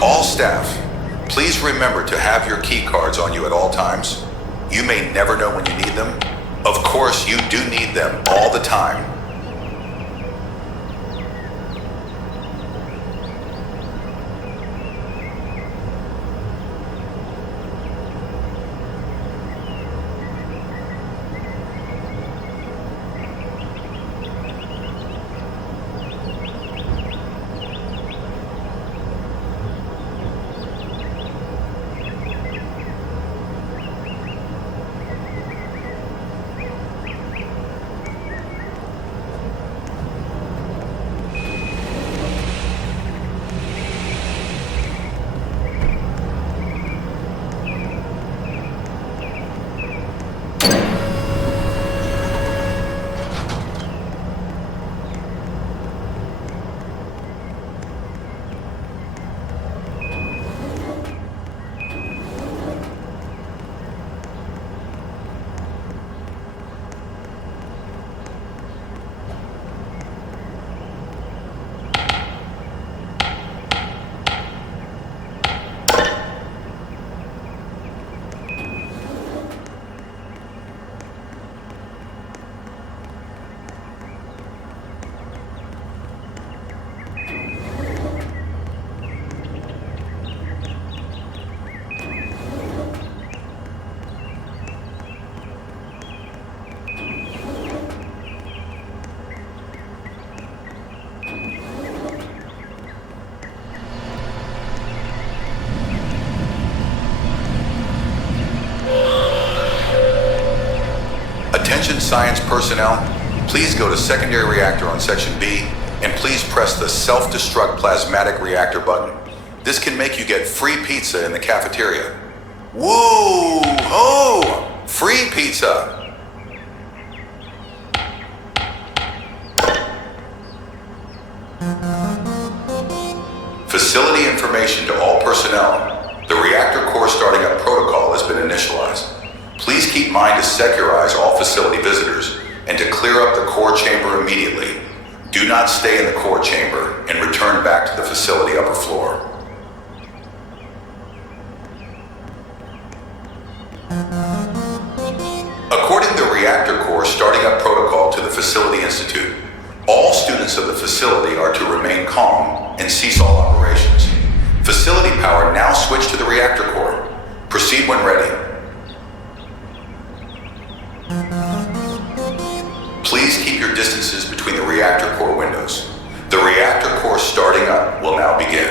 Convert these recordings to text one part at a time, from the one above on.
All staff, please remember to have your key cards on you at all times. You may never know when you need them. Of course, you do need them all the time. Attention science personnel, please go to secondary reactor on section B and please press the self-destruct plasmatic reactor button. This can make you get free pizza in the cafeteria. Woo! Ho! Free pizza! Facility information to all personnel. The reactor core starting up protocol has been initialized. Please keep mind to securize all facility visitors and to clear up the core chamber immediately. Do not stay in the core chamber and return back to the facility upper floor. According to the reactor core starting up protocol to the Facility Institute, all students of the facility are to remain calm and cease all operations. Facility power now switch to the reactor core. Proceed when ready. Please keep your distances between the reactor core windows. The reactor core starting up will now begin.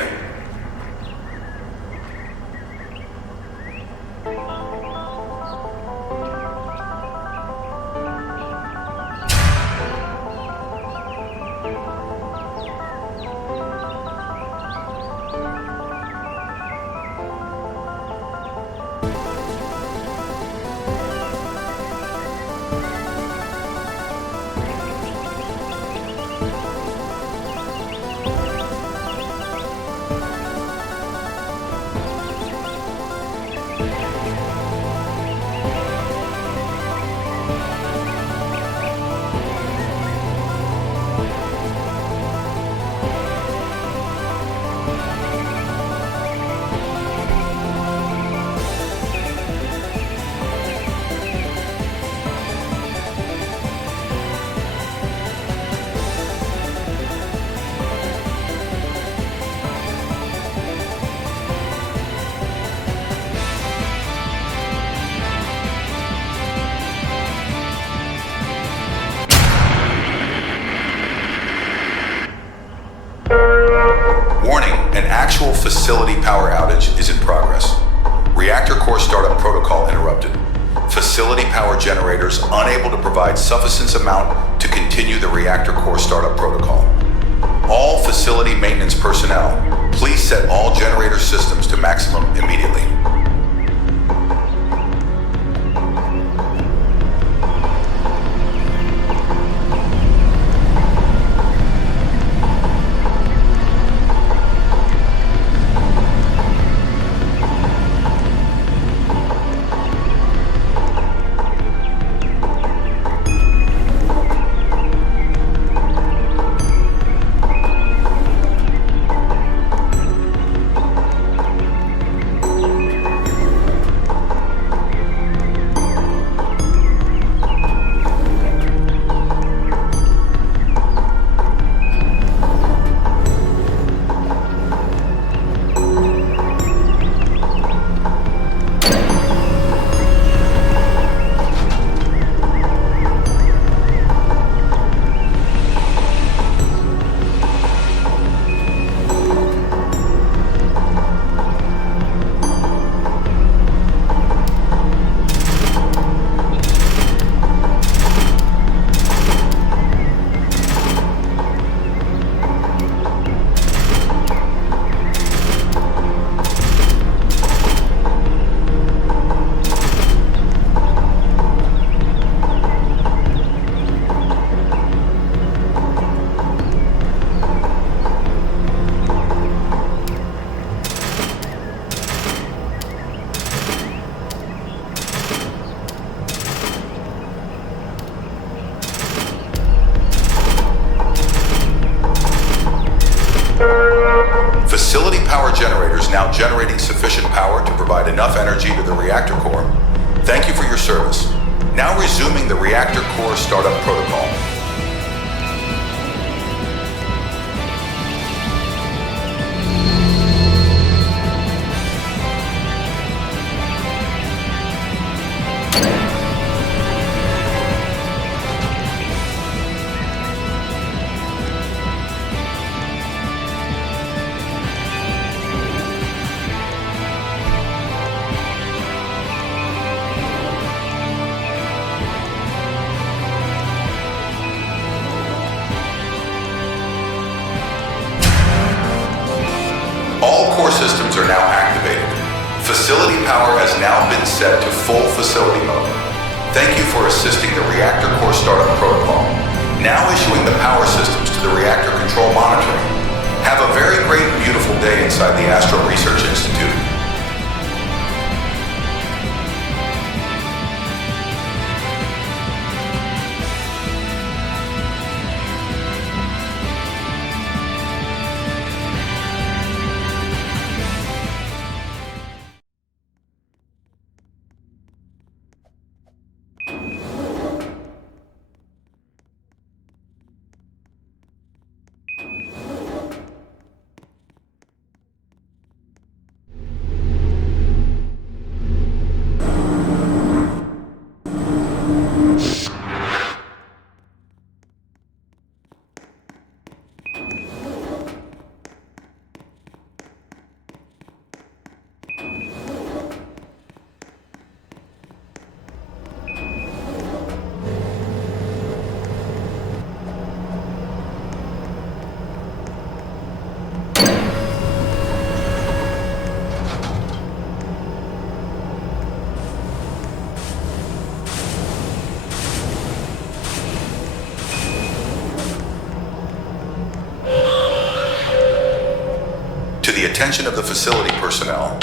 Warning, an actual facility power outage is in progress. Reactor core startup protocol interrupted. Facility power generators unable to provide sufficient amount to continue the reactor core startup protocol. All facility maintenance personnel, please set all generator systems to maximum immediately. Facility power generators now generating sufficient power to provide enough energy to the reactor core. Thank you for your service. Now resuming the reactor core startup protocol. All core systems are now activated. Facility power has now been set to full facility mode. Thank you for assisting the reactor core startup protocol. Now issuing the power systems to the reactor control monitoring. Have a very great and beautiful day inside the Astro Research Institute. The attention of the facility personnel.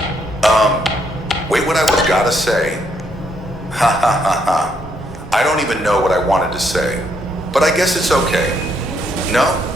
Wait, what I was gotta say? Ha ha ha ha. I don't even know what I wanted to say, but I guess it's okay. No?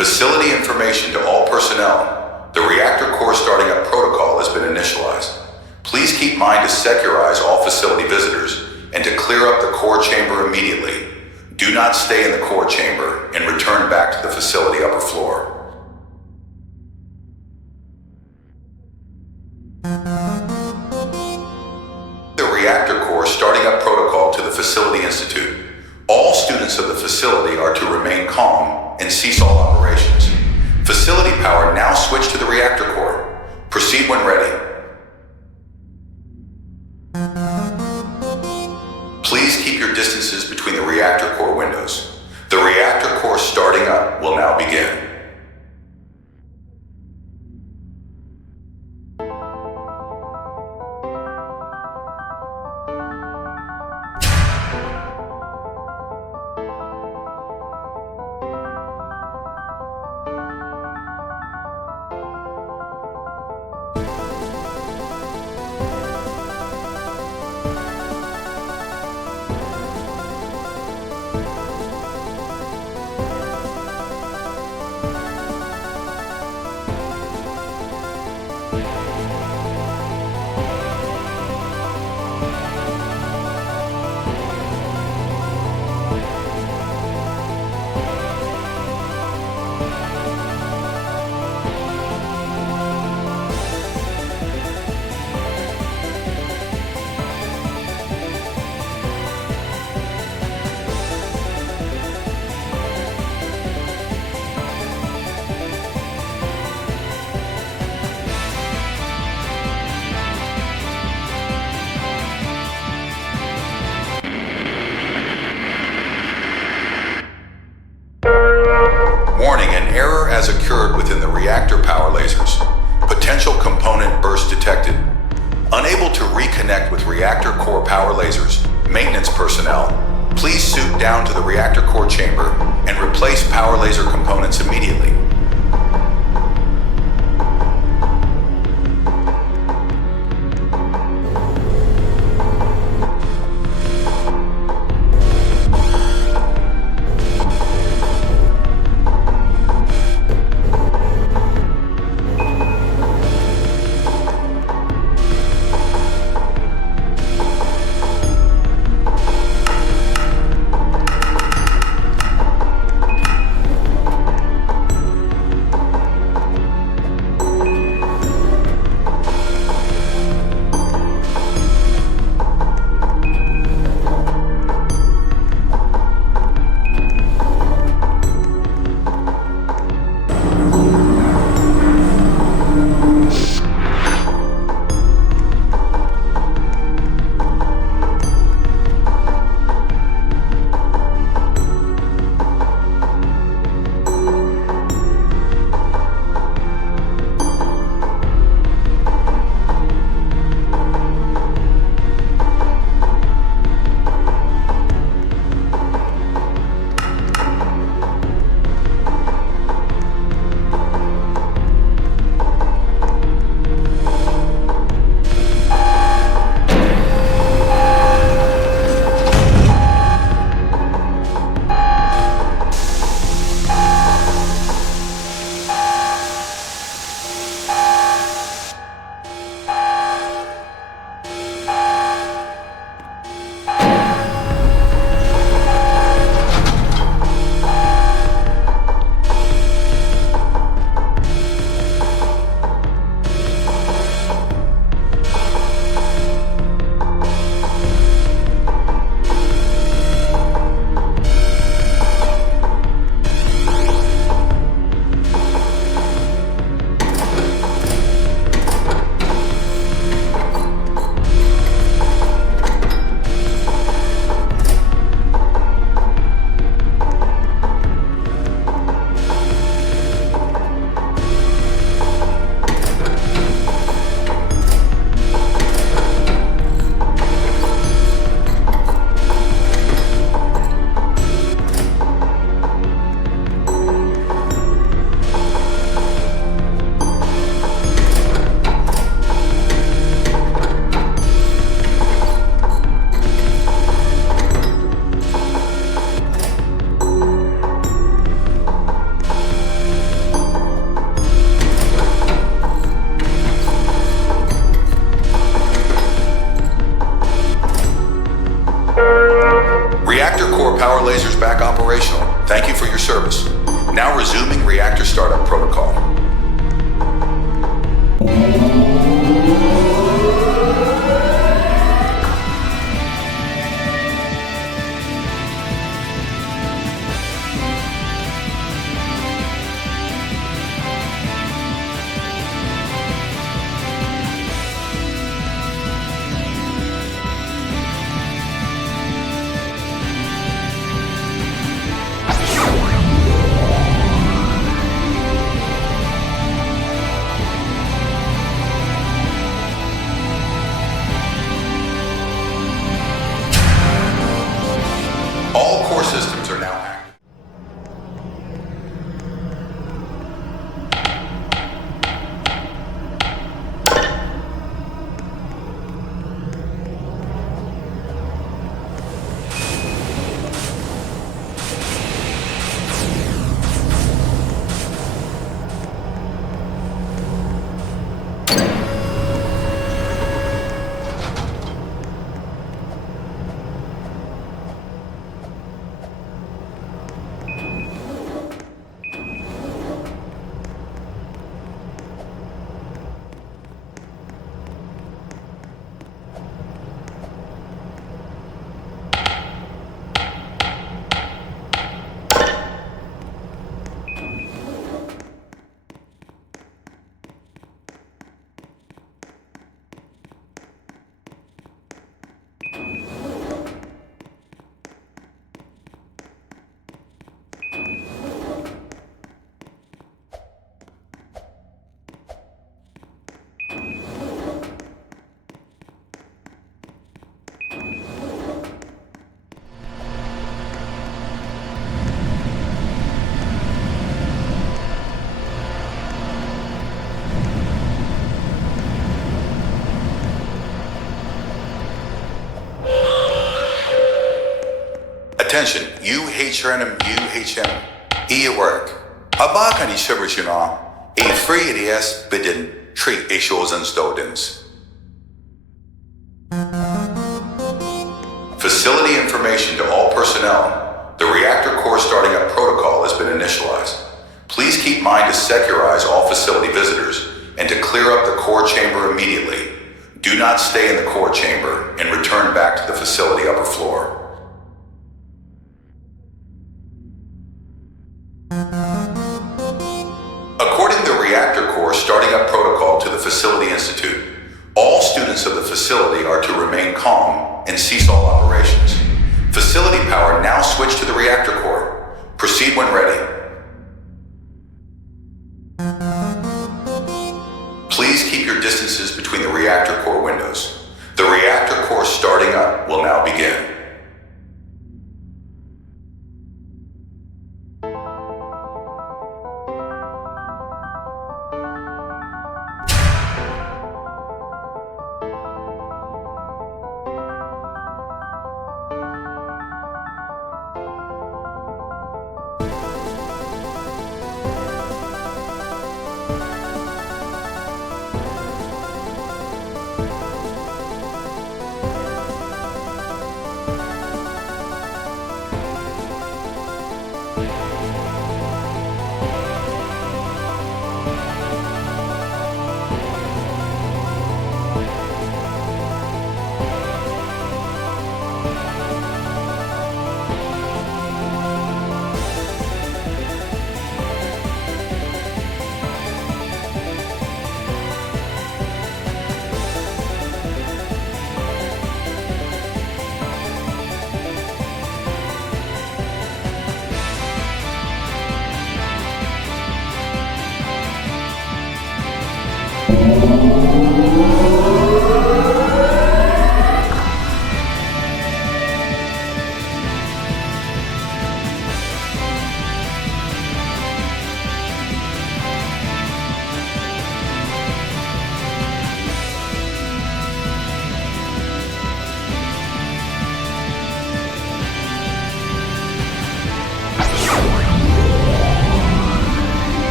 Facility information to all personnel. The reactor core starting up protocol has been initialized. Please keep mind to securize all facility visitors and to clear up the core chamber immediately. Do not stay in the core chamber and return back to the facility upper floor. The reactor core starting up protocol to the Facility Institute. All students of the facility are to remain calm and cease all operations. Facility power now switch to the reactor core. Proceed when ready. Please keep your distances between the reactor core windows. The reactor core starting up will now begin. Warning, an error has occurred within the reactor power lasers. Potential component burst detected. Unable to reconnect with reactor core power lasers, maintenance personnel, please suit down to the reactor core chamber and replace power laser components immediately. operational. Thank you for your service. Now resuming reactor startup protocol. All core systems are now active. Attention, UHM, e work. Aba kan distribution a free ADS bidden 3 issues and students. Facility information to all personnel. The reactor core starting up protocol has been initialized. Please keep mind to securize all facility visitors and to clear up the core chamber immediately. Do not stay in the core chamber and return back to the facility upper floor. According to the reactor core starting up protocol to the Facility Institute, all students of the facility are to remain calm and cease all operations. Facility power now switch to the reactor core. Proceed when ready. Please keep your distances between the reactor core windows. The reactor core starting up will now begin.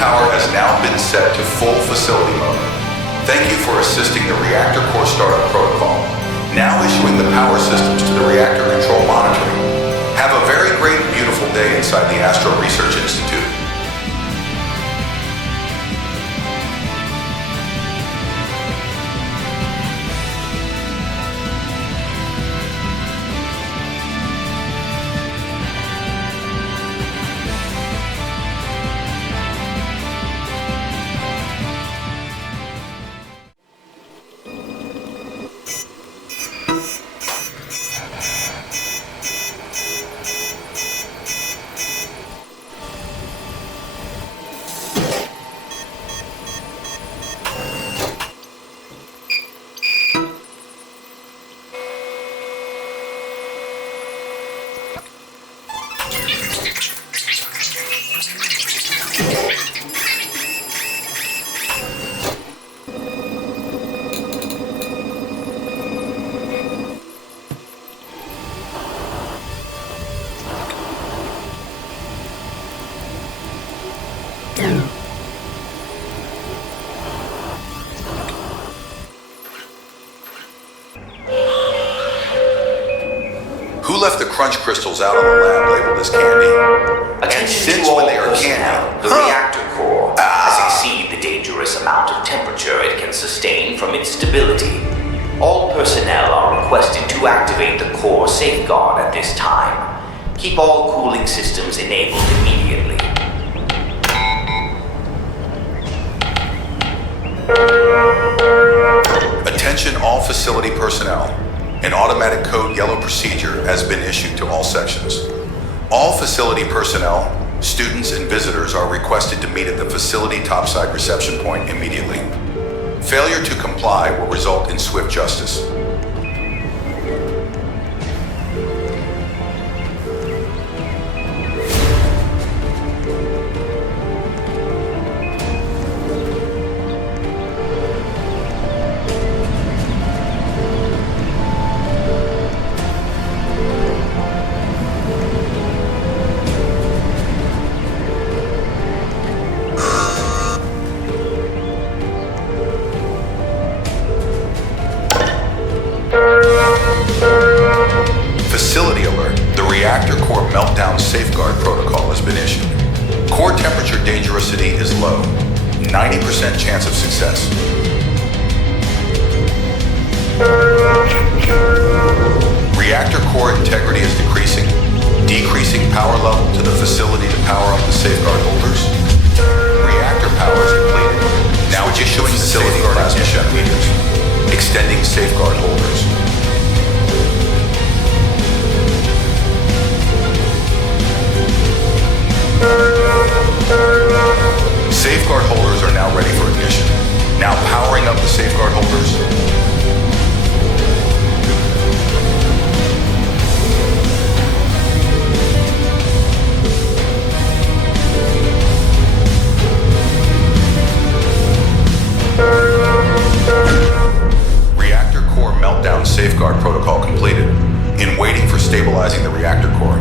power has now been set to full facility mode. Thank you for assisting the reactor core startup protocol. Now issuing the power systems to the reactor control monitoring. Have a very great and beautiful day inside the Astro Research Institute. Who left the crunch crystals out of the lab labeled as candy? Attention And since to all when they are personnel, candy? the reactor core has exceeded the dangerous amount of temperature it can sustain from its stability. All personnel are requested to activate the core safeguard at this time. Keep all cooling systems enabled immediately. Attention all facility personnel. An automatic code yellow procedure has been issued to all sections. All facility personnel, students, and visitors are requested to meet at the facility topside reception point immediately. Failure to comply will result in swift justice. Facility alert. The reactor core meltdown safeguard protocol has been issued. Core temperature dangerosity is low. 90% chance of success. Reactor core integrity is decreasing. Decreasing power level to the facility to power up the safeguard holders. Reactor power is completed. Now issuing facility plasma shunt meters. Extending safeguard holders. Safeguard holders are now ready for ignition. Now powering up the safeguard holders. Reactor core meltdown safeguard protocol completed. In waiting for stabilizing the reactor core.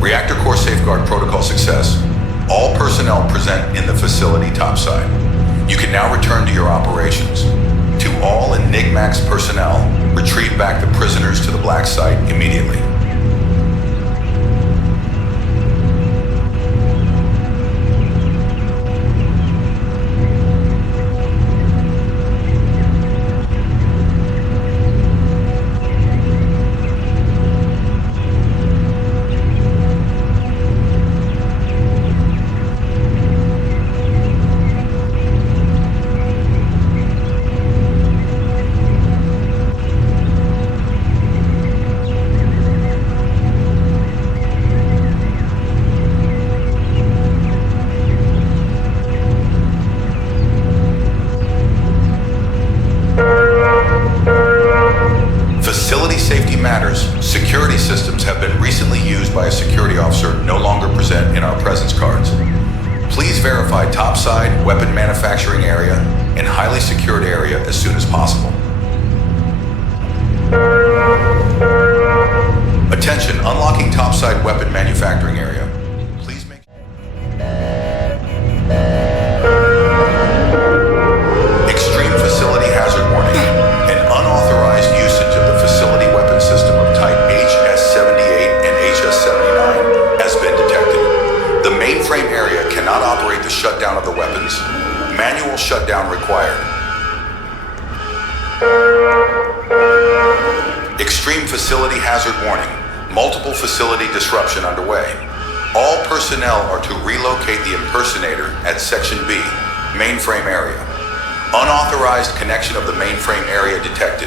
Reactor core safeguard protocol success. All personnel present in the facility topside. You can now return to your operations. To all Enigmax personnel, retrieve back the prisoners to the black site immediately. Security systems have been recently used by a security officer no longer present in our presence cards. Please verify topside, weapon manufacturing area, and highly secured area as soon as possible. Attention, unlocking topside weapon manufacturing area. Please make... Extreme facility hazard warning. An unauthorized usage of the facility weapon system of type HS-78 and HS-79 has been detected. The mainframe area cannot operate the shutdown of the weapons. Manual shutdown required. Extreme facility hazard warning. Multiple facility disruption underway. All personnel are to relocate the impersonator at Section B, mainframe area. Unauthorized connection of the mainframe area detected.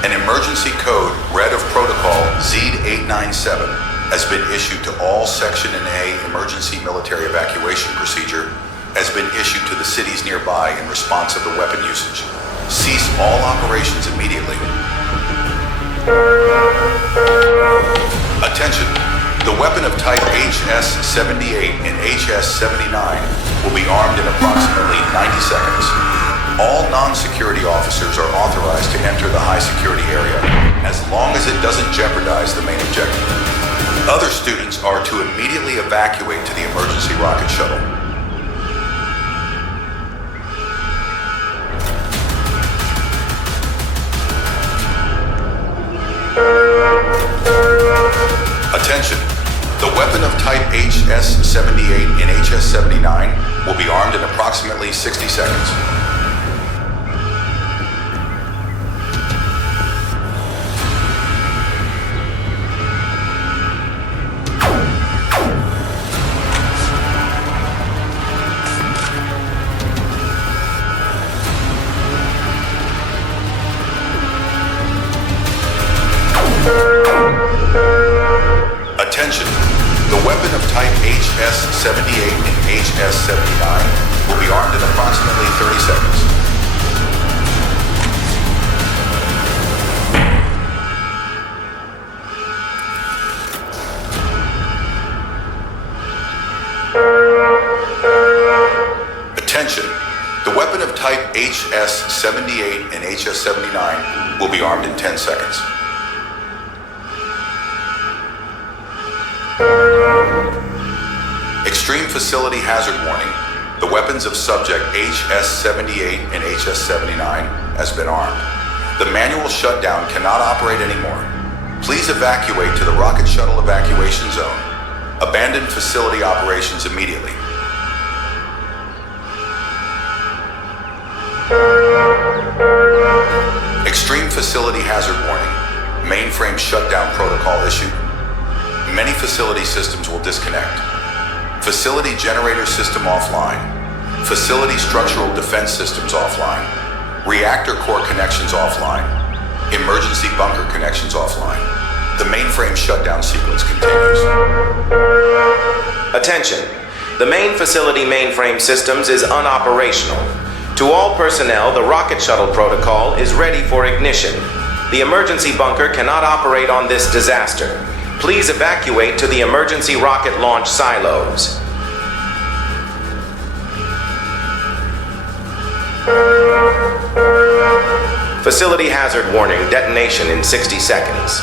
An emergency code, read of protocol Z897, has been issued to all Section A emergency military evacuation procedure, has been issued to the cities nearby in response of the weapon usage. Cease all operations immediately. Attention, the weapon of type HS-78 and HS-79 will be armed in approximately 90 seconds. All non-security officers are authorized to enter the high-security area as long as it doesn't jeopardize the main objective. Other students are to immediately evacuate to the emergency rocket shuttle. Attention, the weapon of type HS-78 and HS-79 will be armed in approximately 60 seconds. Attention, the weapon of type HS-78 and HS-79 will be armed in approximately 30 seconds. Attention, the weapon of type HS-78 and HS-79 will be armed in 10 seconds. Extreme facility hazard warning. The weapons of subject HS-78 and HS-79 has been armed. The manual shutdown cannot operate anymore. Please evacuate to the rocket shuttle evacuation zone. Abandon facility operations immediately. Extreme facility hazard warning. Mainframe shutdown protocol issued. Many facility systems will disconnect. Facility generator system offline. Facility structural defense systems offline. Reactor core connections offline. Emergency bunker connections offline. The mainframe shutdown sequence continues. Attention. The main facility mainframe systems is unoperational. To all personnel, the rocket shuttle protocol is ready for ignition. The emergency bunker cannot operate on this disaster. Please evacuate to the emergency rocket launch silos. Facility hazard warning, detonation in 60 seconds.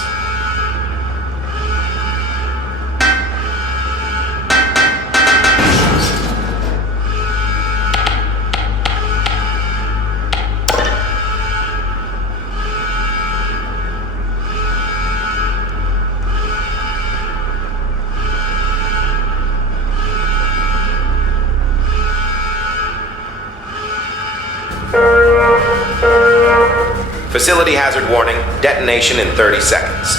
Facility hazard warning, detonation in 30 seconds.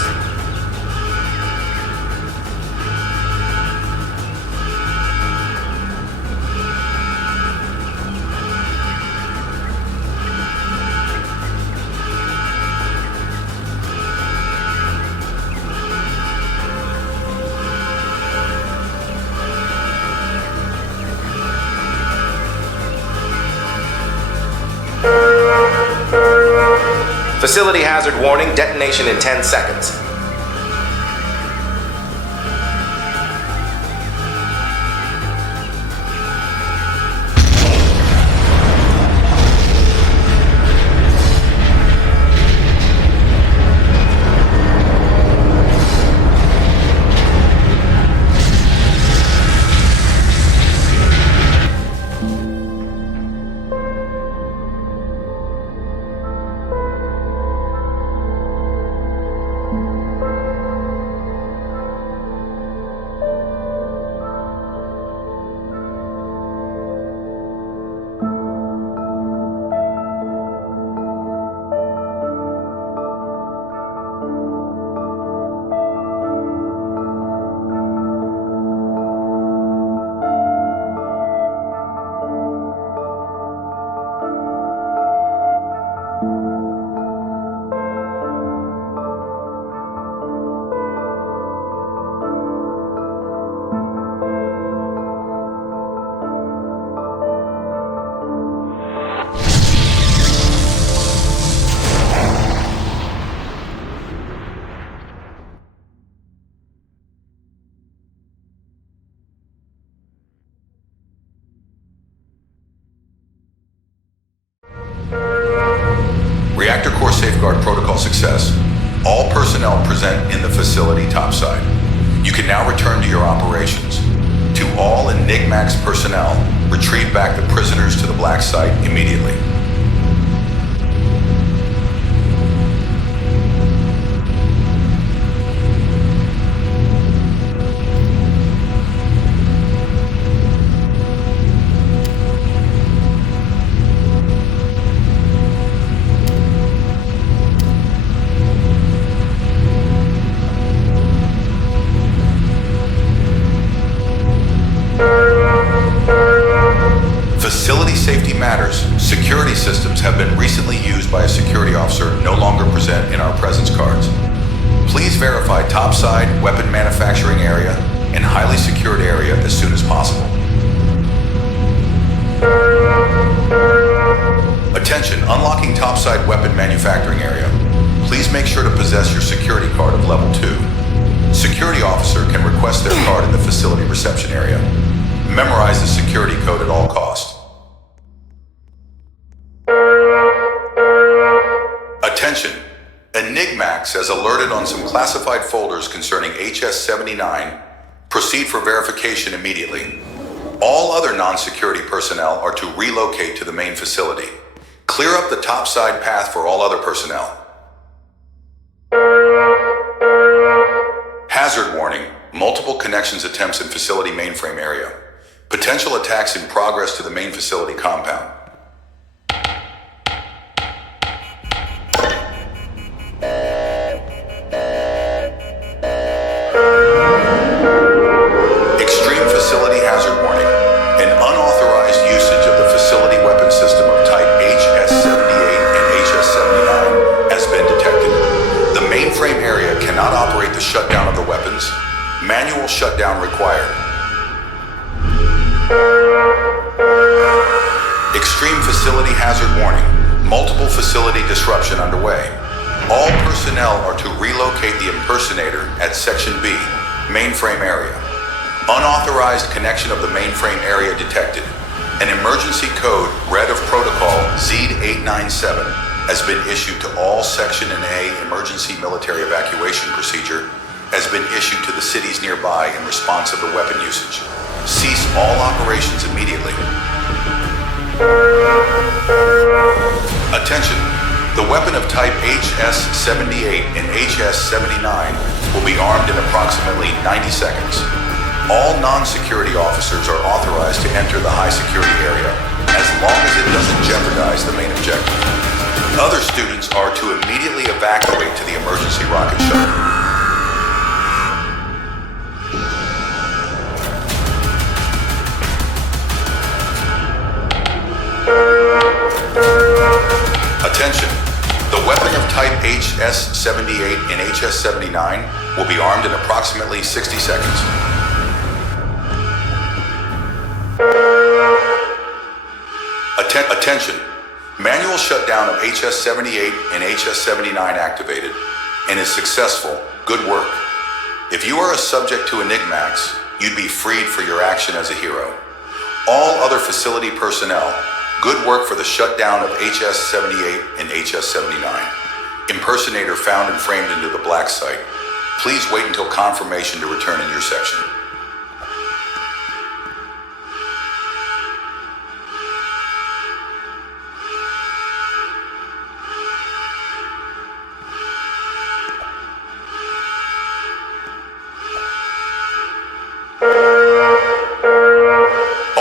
Facility hazard warning, detonation in 10 seconds. safeguard protocol success. All personnel present in the facility topside. You can now return to your operations. To all Enigmax personnel, retrieve back the prisoners to the black site immediately. Facility safety matters. Security systems have been recently used by a security officer no longer present in our presence cards. Please verify topside, weapon manufacturing area, and highly secured area as soon as possible. Attention, unlocking topside weapon manufacturing area. Please make sure to possess your security card of level 2. Security officer can request their card in the facility reception area. Memorize the security code at all costs. Attention! Enigmax has alerted on some classified folders concerning HS-79. Proceed for verification immediately. All other non-security personnel are to relocate to the main facility. Clear up the topside path for all other personnel. Hazard warning. Multiple connections attempts in facility mainframe area. Potential attacks in progress to the main facility compound. Extreme facility hazard warning. An unauthorized usage of the facility weapon system of type HS-78 and HS-79 has been detected. The mainframe area cannot operate the shutdown of the weapons. Manual shutdown required. Extreme facility hazard warning. Multiple facility disruption underway. All personnel are to relocate the impersonator at Section B, mainframe area. Unauthorized connection of the mainframe area detected. An emergency code, red of protocol Z897, has been issued to all Section and A emergency military evacuation procedure has been issued to the cities nearby in response of the weapon usage. Cease all operations immediately. Attention! The weapon of type HS-78 and HS-79 will be armed in approximately 90 seconds. All non-security officers are authorized to enter the high security area as long as it doesn't jeopardize the main objective. Other students are to immediately evacuate to the emergency rocket shuttle. Attention! The weapon of type HS-78 and HS-79 will be armed in approximately 60 seconds. Attention! Manual shutdown of HS-78 and HS-79 activated and is successful. Good work. If you are a subject to Enigmax, you'd be freed for your action as a hero. All other facility personnel, good work for the shutdown of HS-78 and HS-79. Impersonator found and framed into the black site. Please wait until confirmation to return in your section.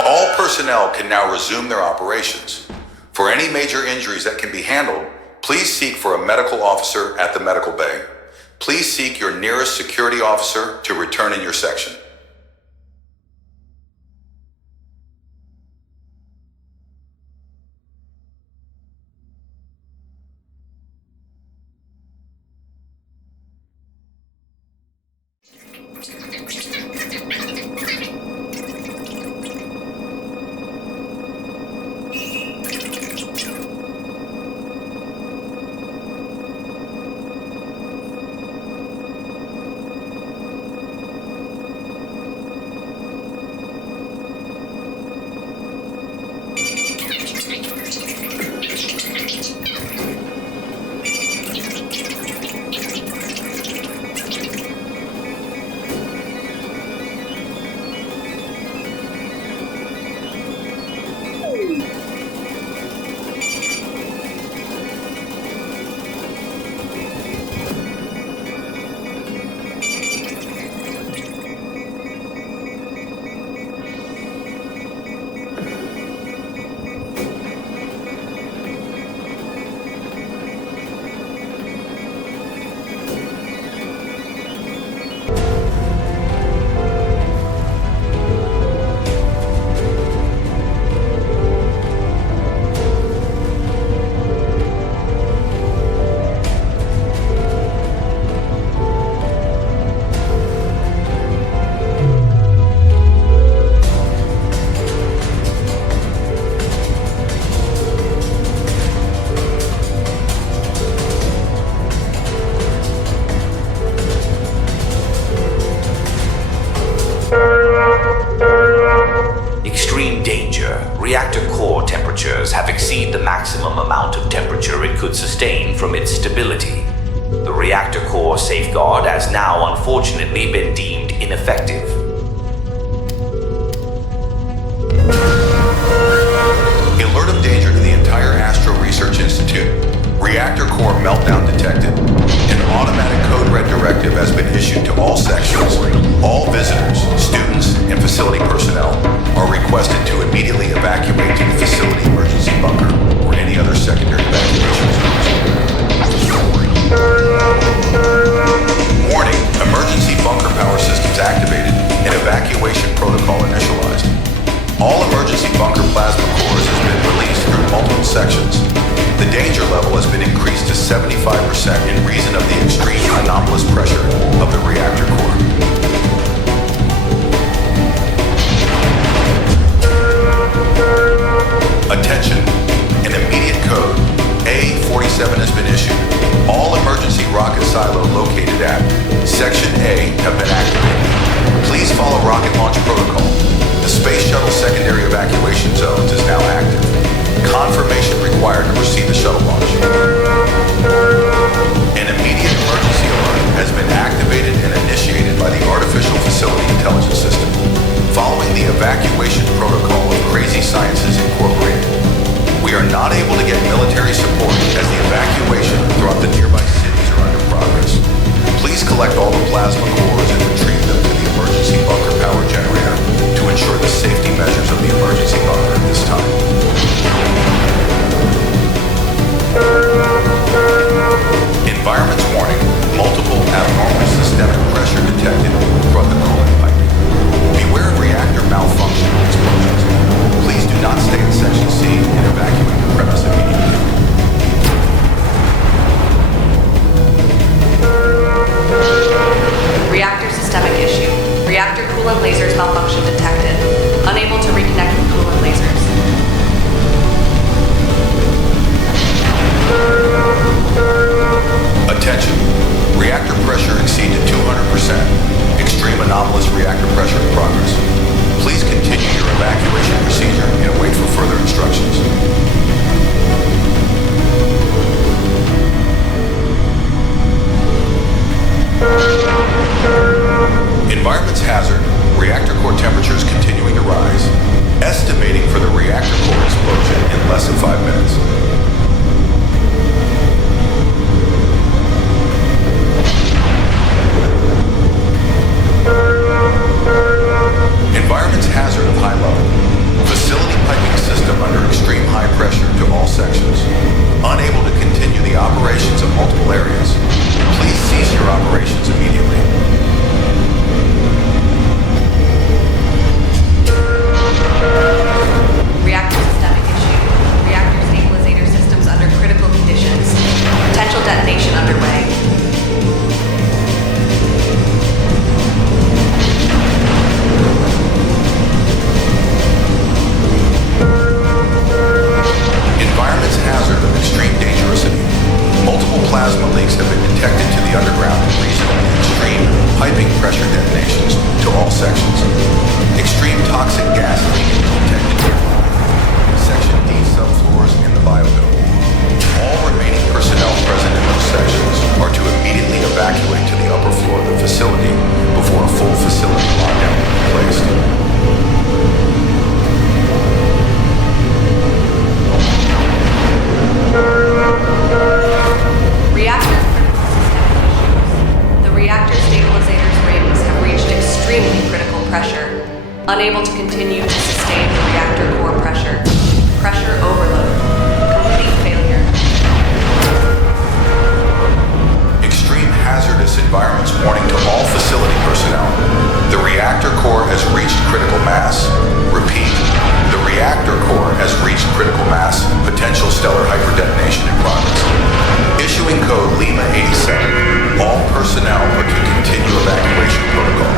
All personnel can now resume their operations. For any major injuries that can be handled, please seek for a medical officer at the medical bay. Please seek your nearest security officer to return in your section. reactor core temperatures have exceeded the maximum amount of temperature it could sustain from its stability. The reactor core safeguard has now unfortunately been deemed ineffective. Alert of danger to the entire Astro Research Institute. Reactor core meltdown detected. An automatic code red directive has been issued to all sections. All visitors, students, and facility personnel are requested to immediately evacuate to the facility emergency bunker or any other secondary evacuation zones. Warning, emergency bunker power systems activated and evacuation protocol initialized. All emergency bunker plasma cores has been released through multiple sections. The danger level has been increased to 75% in reason of the extreme anomalous pressure of the reactor core. Attention, an immediate code, A47 has been issued. All emergency rocket silo located at Section A have been activated. Please follow rocket launch protocol. The Space Shuttle secondary evacuation zones is now active. Confirmation required to proceed the shuttle launch. An immediate emergency alert has been activated and initiated by the Artificial Facility Intelligence System, following the evacuation protocol of Crazy Sciences Incorporated. We are not able to get military support as the evacuation throughout the nearby cities are under progress. Please collect all the plasma cores and retrieve them to the emergency bunker power generator to ensure the safety measures of the emergency bunker at this time. Environments warning, multiple abnormal systemic pressure detected throughout the coolant pipe. Beware of reactor malfunction and explosions. Please do not stay in Section C and evacuate the premise immediately. Reactor systemic issue. Reactor coolant lasers malfunction detected. Unable to reconnect with coolant lasers. Attention. Reactor pressure exceeded 200%. Extreme anomalous reactor pressure in progress. Please continue your evacuation procedure and wait for further instructions. Environment's hazard. Reactor core temperatures continuing to rise. Estimating for the reactor core explosion in less than 5 minutes. Environment's hazard of high level. Facility piping system under extreme high pressure to all sections. Unable to continue the operations of multiple areas. Please cease your operations immediately. Reactor systemic issue. Reactor stabilizer systems under critical conditions. Potential detonation underway. Environment's hazard of extreme dangerosity. Multiple plasma leaks have been detected to the underground in reason of the extreme piping pressure detonations to all sections. Extreme toxic gas leakage detected here. Section D subfloors in the biodome. All remaining personnel present in those sections are to immediately evacuate to the upper floor of the facility before a full facility lockdown can be placed. Reactor critical systemic issues. The reactor stabilizer's rings have reached extremely critical pressure. Unable to continue to sustain the reactor core pressure. Pressure overload. Complete failure. Extreme hazardous environments warning to all facility personnel. The reactor core has reached critical mass. Repeat, the reactor core has reached critical mass. Potential stellar hyperdetonation in progress. Issuing code Lima 87. All personnel are to continue evacuation protocol.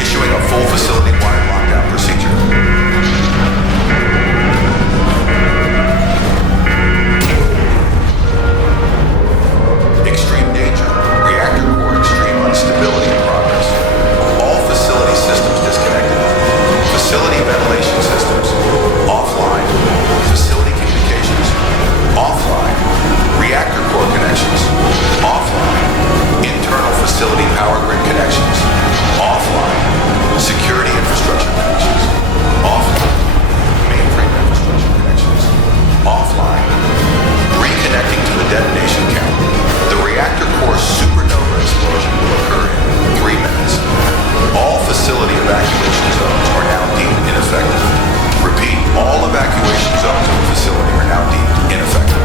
Issuing a full facility-wide lockdown procedure. Extreme danger. Reactor core extreme instability in progress. All facility systems disconnected. Facility ventilation systems offline connections. Offline. Security infrastructure connections. Offline. Mainframe infrastructure connections. Offline. Reconnecting to the detonation count. The reactor core supernova explosion will occur in 3 minutes. All facility evacuation zones are now deemed ineffective. Repeat, all evacuation zones of the facility are now deemed ineffective.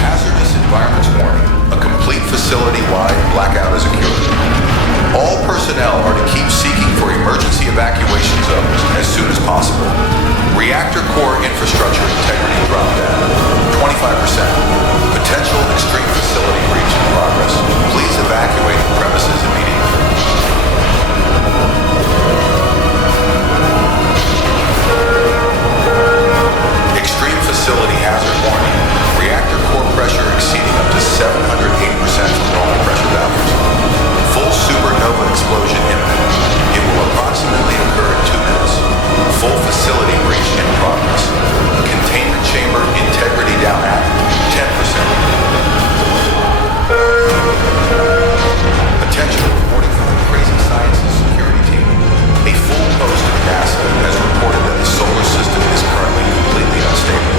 Hazardous environments warning. A complete facility-wide blackout is occurring. All personnel are to keep seeking for emergency evacuation zones as soon as possible. Reactor core infrastructure integrity drop down 25%. Potential extreme facility breach in progress. Please evacuate the premises immediately. Extreme facility hazard warning. Reactor core pressure exceeding up to 708% from normal pressure values. Full supernova explosion imminent. It will approximately occur in 2 minutes. Full facility breach in progress. Containment chamber integrity down at 10%. Attention, reporting from the Crazy Sciences security team. A full post of NASA has reported that the solar system is currently completely unstable.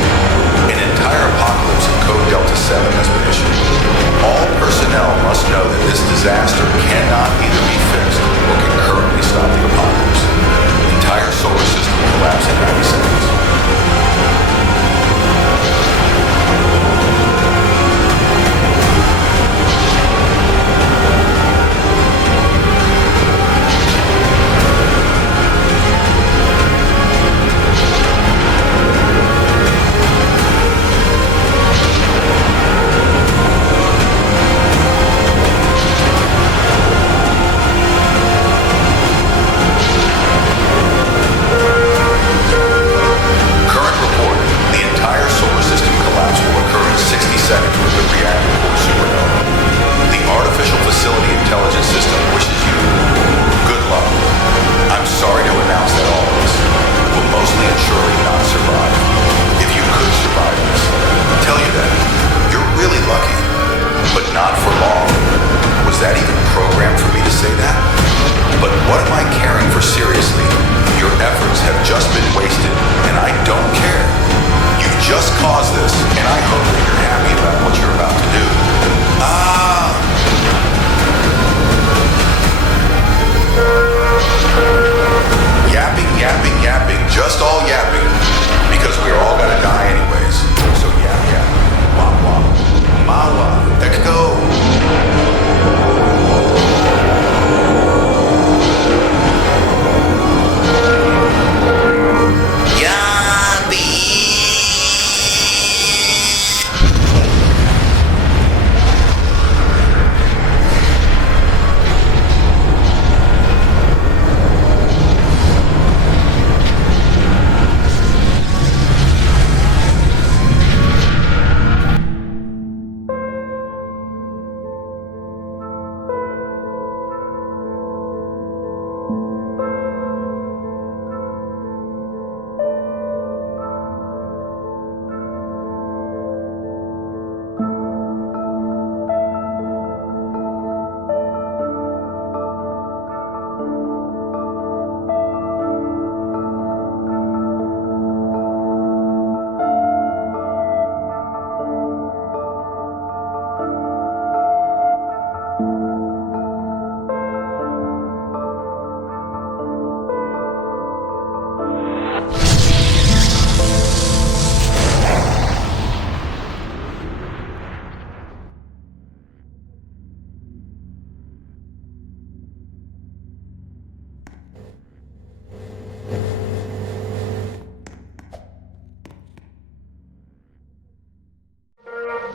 An entire apocalypse of code Delta 7 has been issued. All personnel must know that this disaster cannot either be fixed or can currently stop the apocalypse. Entire solar system will collapse in 90 seconds.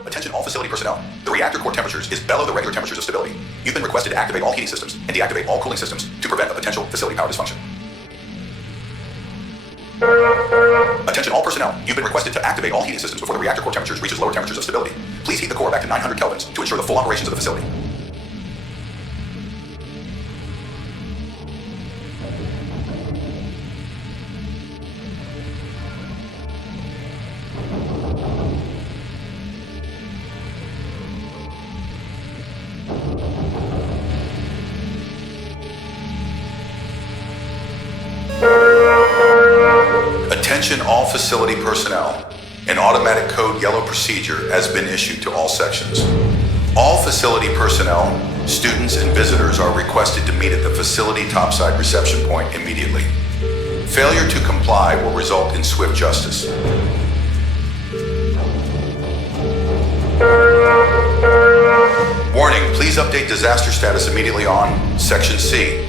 Attention all facility personnel. The reactor core temperatures is below the regular temperatures of stability. You've been requested to activate all heating systems and deactivate all cooling systems to prevent a potential facility power dysfunction. Attention all personnel. You've been requested to activate all heating systems before the reactor core temperatures reaches lower temperatures of stability. Please heat the core back to 900 kelvins to ensure the full operations of the facility. Attention all facility personnel. An automatic code yellow procedure has been issued to all sections. All facility personnel, students, and visitors are requested to meet at the facility topside reception point immediately. Failure to comply will result in swift justice. Warning, please update disaster status immediately on Section C.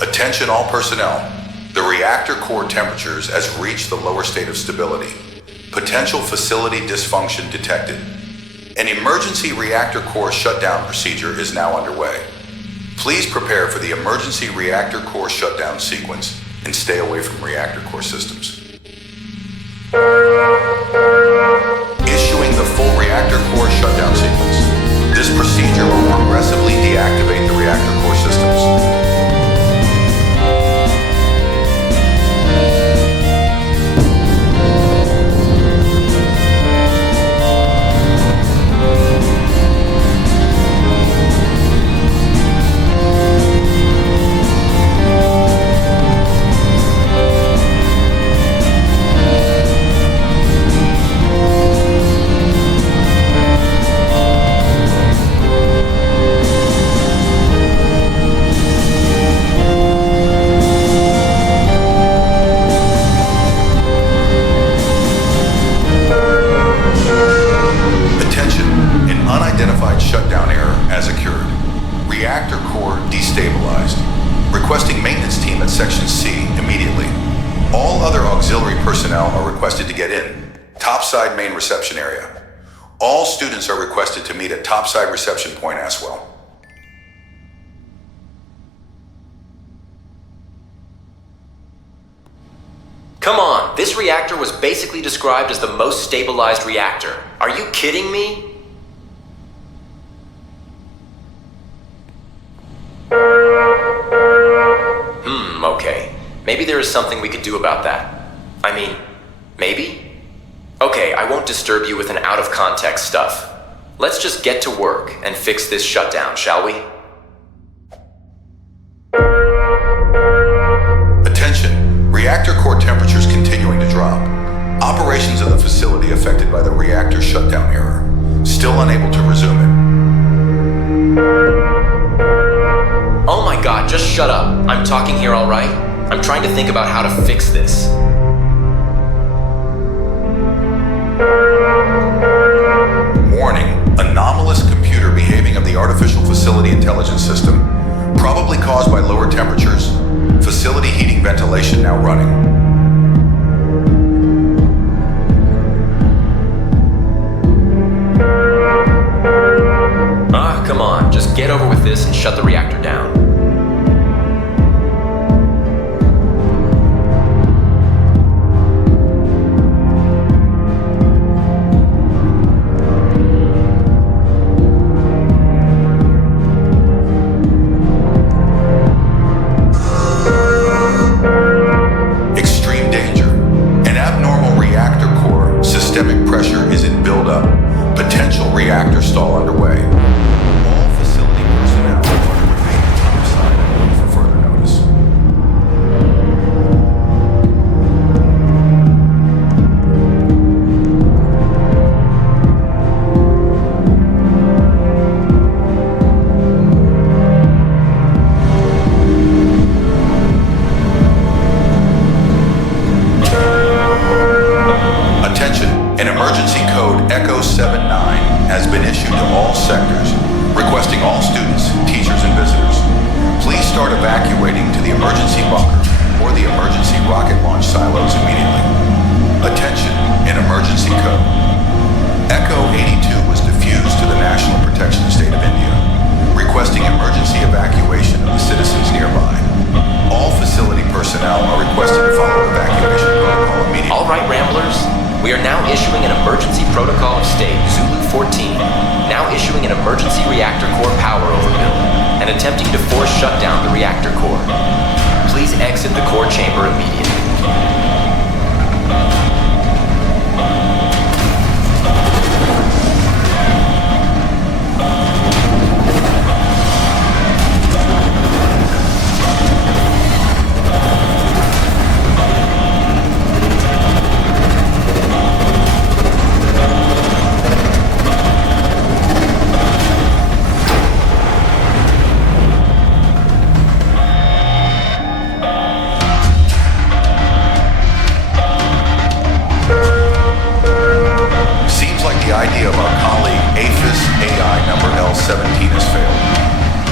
Attention all personnel. The reactor core temperatures has reached the lower state of stability. Potential facility dysfunction detected. An emergency reactor core shutdown procedure is now underway. Please prepare for the emergency reactor core shutdown sequence and stay away from reactor core systems. Issuing the full reactor core shutdown sequence. This procedure will progressively deactivate the reactor core systems. Shutdown error has occurred. Reactor core destabilized. Requesting maintenance team at Section C immediately. All other auxiliary personnel are requested to get in. Topside main reception area. All students are requested to meet at topside reception point as well. Come on, this reactor was basically described as the most stabilized reactor. Are you kidding me? Okay. Maybe there is something we could do about that. I mean, maybe? Okay, I won't disturb you with an out-of-context stuff. Let's just get to work and fix this shutdown, shall we? Attention! Reactor core temperatures continuing to drop. Operations of the facility affected by the reactor shutdown error. Still unable to resume it. Oh my god, just shut up. I'm talking here, all right? I'm trying to think about how to fix this. Warning, anomalous computer behaving of the artificial facility intelligence system, probably caused by lower temperatures. Facility heating ventilation now running. Come on, just get over with this and shut the reactor down. Extreme danger. An abnormal reactor core. Systemic pressure is in buildup. Potential reactor stall underway. All facility personnel are to remain code Echo 79 has been issued to all sectors, requesting all students, teachers, and visitors. Please start evacuating to the emergency bunker or the emergency rocket launch silos immediately. Attention, in emergency code. Echo 82 was diffused to the National Protection State of India, requesting emergency evacuation of the citizens nearby. All facility personnel are requested to follow evacuation protocol immediately. All right, Ramblers. We are now issuing an emergency protocol of state, Zulu 14. Now issuing an emergency reactor core power overbuild and attempting to force shut down the reactor core. Please exit the core chamber immediately.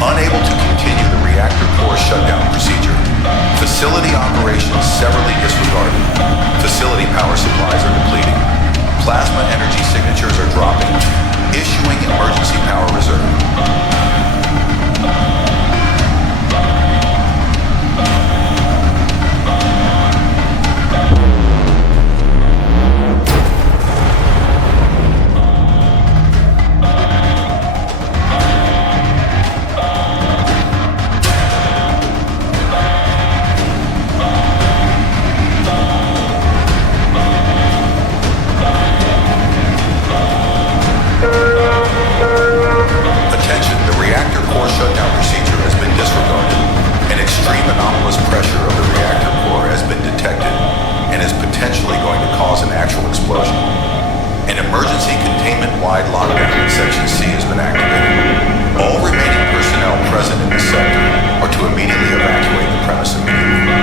Unable to continue the reactor core shutdown procedure. Facility operations severely disregarded. Facility power supplies are depleting. Plasma energy signatures are dropping. Issuing emergency power reserve. Containment-wide lockdown in Section C has been activated. All remaining personnel present in this sector are to immediately evacuate the premise immediately.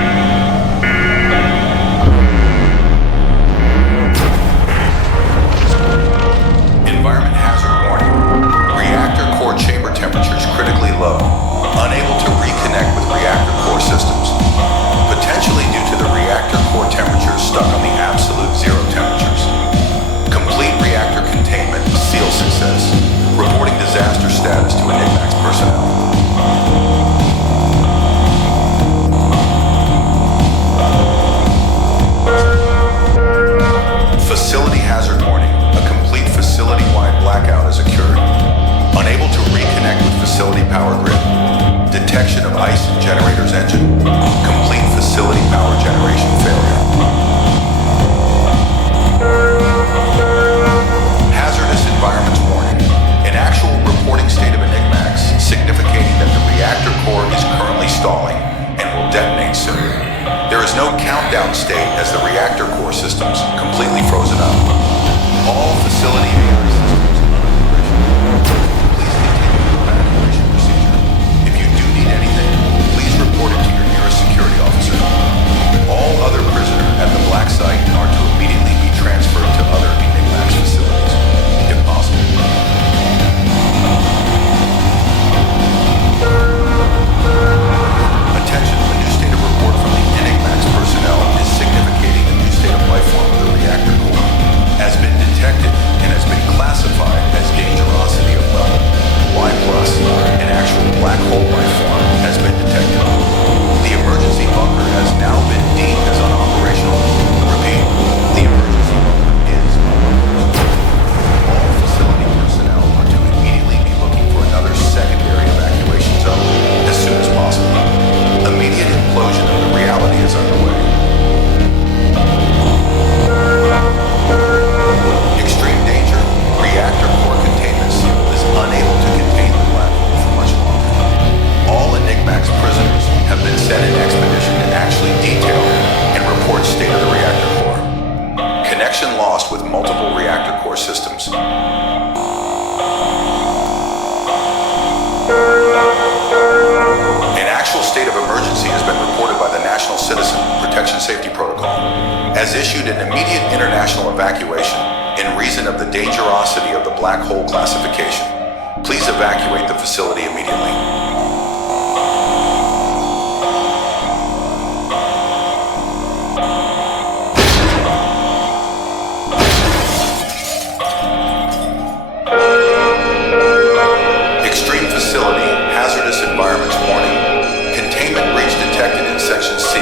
Environment hazard warning. Reactor core chamber temperatures critically low. Unable to reconnect with reactor core systems. Potentially due to the reactor core temperatures stuck on the absolute zero temperatures. Complete reactor containment, seal success. Reporting disaster status to Enigmax personnel. Facility hazard warning. A complete facility-wide blackout has occurred. Unable to reconnect with facility power grid. Detection of ice in generator's engine. Complete facility power generation failure. Hazardous environments warning. An actual reporting state of Enigmax, significating that the reactor core is currently stalling and will detonate soon. There is no countdown state as the reactor core systems completely frozen up. All facility AI systems please continue the evacuation procedure. If you do need anything, please report it to your nearest security officer. All other prisoners at the black site are to immediately be transferred to other Enigmax facilities, if possible. Attention, a new state of report from the Enigmax personnel is significating a new state of life form of the reactor core has been detected and has been classified as dangerosity of level Y+, an actual black hole life form has been detected. The emergency bunker has now been deemed as unoperational. Repeat, the emergency bunker is unoperational. All facility personnel are to immediately be looking for another secondary evacuation zone as soon as possible. Immediate implosion of the reality is underway. Extreme danger. Reactor core containment seal is unable to contain the black hole for much longer. All Enigmax prisoners have been sent in expedition to actually detail and report state of the reactor core. Connection lost with multiple reactor core systems. An actual state of emergency has been reported by the National Citizen Protection Safety Protocol. As issued an immediate international evacuation, in reason of the dangerosity of the black hole classification. Please evacuate the facility immediately. Extreme facility, hazardous environments warning. Containment breach detected in Section C,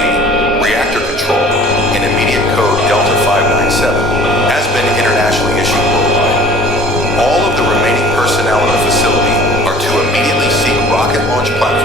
reactor control, in immediate code Delta 597, has been internationally issued worldwide. All of the remaining personnel in the facility are to immediately seek rocket launch platforms